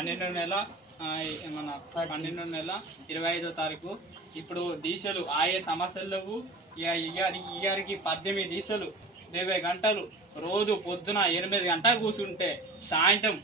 పన్నెండు నెల మన పన్నెండు నెల ఇరవై ఐదో తారీఖు. ఇప్పుడు దీశలు ఆయే సమస్యలు లేవు ఇక ఇగారి ఇగారికి పద్దెనిమిది దీశలు ఇరవై గంటలు రోజు పొద్దున ఎనిమిది గంటలు కూర్చుంటే సాయంత్రం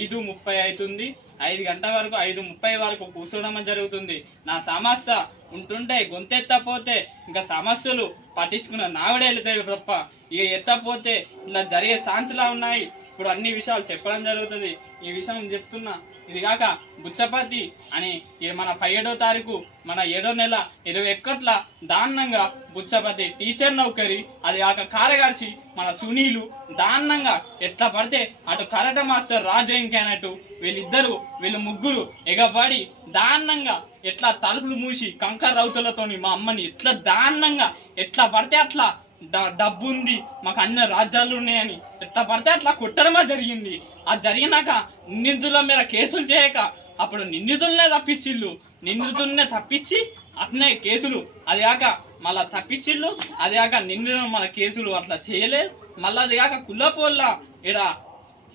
ఐదు ముప్పై అవుతుంది. ఐదు గంటల వరకు ఐదు ముప్పై వరకు కూర్చోవడం జరుగుతుంది. నా సమస్య ఉంటుంటే గొంతెత్తపోతే ఇంకా సమస్యలు పట్టించుకున్న నావిడే వెళ్తాయి తప్ప ఇక ఎత్తపోతే ఇట్లా జరిగే ఛాన్స్లా ఉన్నాయి. ఇప్పుడు అన్ని విషయాలు చెప్పడం జరుగుతుంది. ఈ విషయం చెప్తున్నా. ఇది కాక బుచ్చపతి అని ఈ మన పదిహేడో తారీఖు మన ఏడో నెల ఇరవై ఒక్కట్ల దారుణంగా బుచ్చపతి టీచర్ నౌకరి అది కాక కారగార్చి మన సునీలు దారుణంగా ఎట్లా పడితే అటు కరట మాస్టర్ రాజయ్యనట్టు వీళ్ళిద్దరు వీళ్ళు ముగ్గురు ఎగబడి దారుణంగా ఎట్లా తలుపులు మూసి కంకర రౌతులతోని మా అమ్మని ఎట్లా దారుణంగా ఎట్లా పడితే అట్లా డబ్బు ఉంది మాకు అన్ని రాజ్యాలు ఉన్నాయని ఎట్లా పడితే అట్లా కొట్టడమా జరిగింది. అది జరిగినాక నిందితుల మీద కేసులు చేయక అప్పుడు నిందితులనే తప్పించిళ్ళు. నిందితులనే తప్పించి అట్నే కేసులు. అది కాక మళ్ళా తప్పించిళ్ళు. అది కాక నిన్ను మన కేసులు అట్లా చేయలేదు. మళ్ళీ అది కాక కుల్లపోళ్ళ ఇడ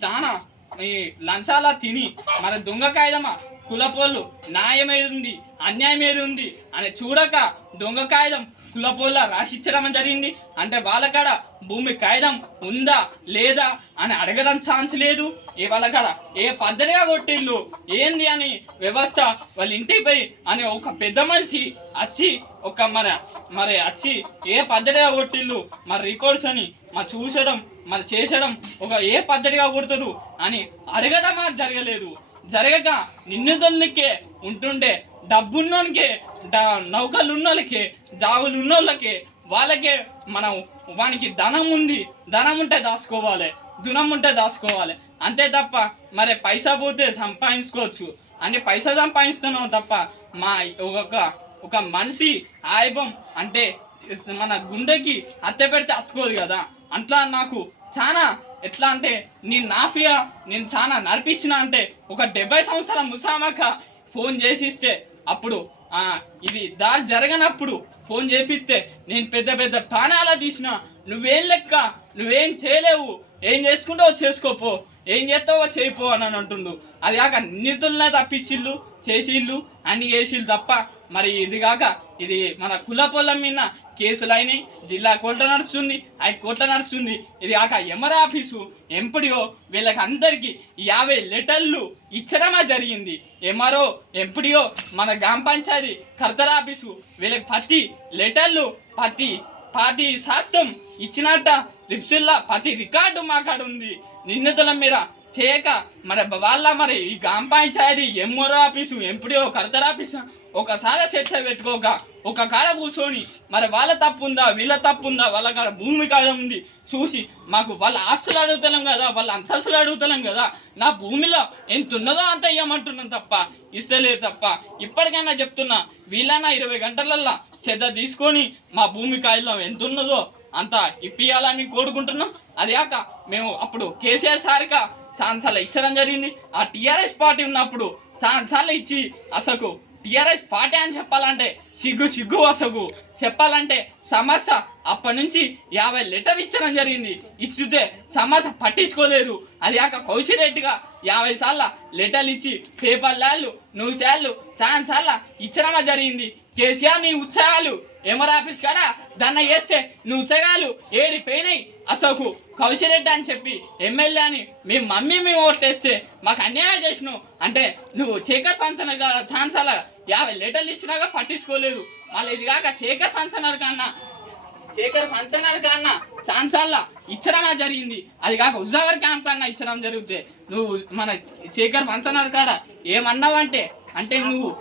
చాలా ఈ లంచాల తిని మన దొంగ కాగితమా? కులపోళ్ళు న్యాయమేది ఉంది అన్యాయమేది ఉంది అని చూడక దొంగ కాగితం కులపోళ్ళ రాసిచ్చడం జరిగింది. అంటే వాళ్ళకాడ భూమి కాగితం ఉందా లేదా అని అడగడం ఛాన్స్ లేదు. ఏ వాళ్ళ కాడ ఏ పద్ధతిగా కొట్టిళ్ళు? ఏంది అని వ్యవస్థ వాళ్ళ ఇంటికి పోయి అని ఒక పెద్ద మనిషి వచ్చి ఒక మరి మరి వచ్చి ఏ పద్ధతిగా కొట్టిళ్ళు? మరి రిపోర్ట్స్ అని మరి చూసడం మరి చేసడం ఒక ఏ పద్ధతిగా కొడతారు అని అడగడం అది జరగలేదు. జరగక నిందితులకే ఉంటుండే డబ్బున్నోనికే డ- నౌకలు ఉన్నోళ్ళకే జాబులు ఉన్న వాళ్ళకే మనం వానికి ధనం ఉంది. ధనం ఉంటే దాచుకోవాలి. దునం ఉంటే దాచుకోవాలి. అంతే తప్ప మరి పైసా పోతే సంపాదించుకోవచ్చు. అని పైసా సంపాదించుతున్నాం తప్ప మా ఒక ఒక మనిషి ఆయుధం అంటే మన గుండెకి అత్తె పెడితే అత్తుకోదు కదా. అట్లా నాకు చాలా ఎట్లా అంటే నేను నాఫియా నేను చాలా నడిపించిన అంటే ఒక డెబ్బై సంవత్సరాల ముసామక ఫోన్ చేసిస్తే అప్పుడు ఇది దారి జరగనప్పుడు ఫోన్ చేపిస్తే నేను పెద్ద పెద్ద ప్రాణాల తీసిన. నువ్వేం లెక్క? నువ్వేం చేయలేవు? ఏం చేసుకుంటావు చేసుకోపో. ఏం చేస్తావో? చేయిపో అని అని అంటుండు. అది కాక నిధులనే తప్పించిళ్ళు చేసిళ్ళు అన్ని చేసిళ్ళు తప్ప మరి ఇది కాక ఇది మన కుల పొలం మీద కేసులు జిల్లా కోర్టు నడుస్తుంది అవి కోర్టు నడుస్తుంది. ఇది కాక ఎమర్ ఆఫీసు ఎంపడియో వీళ్ళకి అందరికీ యాభై లెటర్లు ఇచ్చడమా జరిగింది. ఎమరో ఎంపడియో మన గ్రామ పంచాయతీ కర్తరాఫీసు వీళ్ళకి ప్రతి లెటర్లు ప్రతి ప్రతి శాస్త్రం ఇచ్చినట్ట రిప్సిల్లా ప్రతి రికార్డు మాకాడ ఉంది. నిందితుల మీద చేయక మరి వాళ్ళ మరి ఈ గ్రామ పంచాయతీ ఎంఆర్ఓ ఆఫీసు ఎంపీడీఓ కర్తర్ ఆఫీసు? ఒకసారి చర్చ పెట్టుకోక ఒక కాడ కూర్చొని మరి వాళ్ళ తప్పు ఉందా వీళ్ళ తప్పు ఉందా వాళ్ళ కాడ భూమి కాడ ఉంది చూసి మాకు వాళ్ళ ఆస్తులు అడుగుతున్నాం కదా వాళ్ళ అంతస్తులు అడుగుతున్నాం కదా నా భూమిలో ఎంత ఉన్నదో అంత ఇవ్వమంటున్నాం తప్ప ఇస్తలేదు తప్ప ఇప్పటికైనా చెప్తున్నా వీళ్ళైనా ఇరవై గంటలల్లా శ్రద్ధ తీసుకొని మా భూమి కాయలో ఎంత ఉన్నదో అంత ఇప్పియాలని కోరుకుంటున్నాం. అది కాక మేము అప్పుడు కేసీఆర్ సార్గా ఛాన్సార్లు ఇచ్చడం జరిగింది. ఆ టీఆర్ఎస్ పార్టీ ఉన్నప్పుడు ఛాన్సార్లు ఇచ్చి అసలు టీఆర్ఎస్ పార్టీ అని చెప్పాలంటే సిగ్గు సిగ్గు వసగు చెప్పాలంటే సమస్య అప్పటి నుంచి యాభై లెటర్ ఇచ్చడం జరిగింది. ఇచ్చితే సమస్య పట్టించుకోలేదు. అది కాక కౌశిరెడ్డిగా యాభై సార్ల లెటర్లు ఇచ్చి పేపర్ లాళ్ళు నువ్వు సార్లు చాలా సార్ల ఇచ్చడమా జరిగింది. కేసీఆర్ నీ ఉత్సాహాలు. ఎమర్ ఆఫీస్ కాడ దన్న చేస్తే నువ్వు ఉత్సాహాలు ఏడి పోయినాయి అసలు కౌశిరెడ్డి అని చెప్పి ఎమ్మెల్యే అని మీ మమ్మీ మేము ఓట్లేస్తే మాకు అన్యాయం చేసినావు అంటే నువ్వు శేఖర్ ఫంక్షన్ ఛాన్స్ అలా యాభై లెటర్లు ఇచ్చినాక పట్టించుకోలేదు. మళ్ళీ ఇది కాక శేఖర్ ఫంక్షన్ కన్నా శేఖర్ ఫంక్షన్ కన్నా ఛాన్సాల్లా ఇచ్చడమే జరిగింది. అది కాక ఉజాగర్ క్యాంప్ కన్నా ఇచ్చడం జరిగితే నువ్వు మన శేఖర్ ఫంక్షన్ కాడ ఏమన్నావంటే అంటే నువ్వు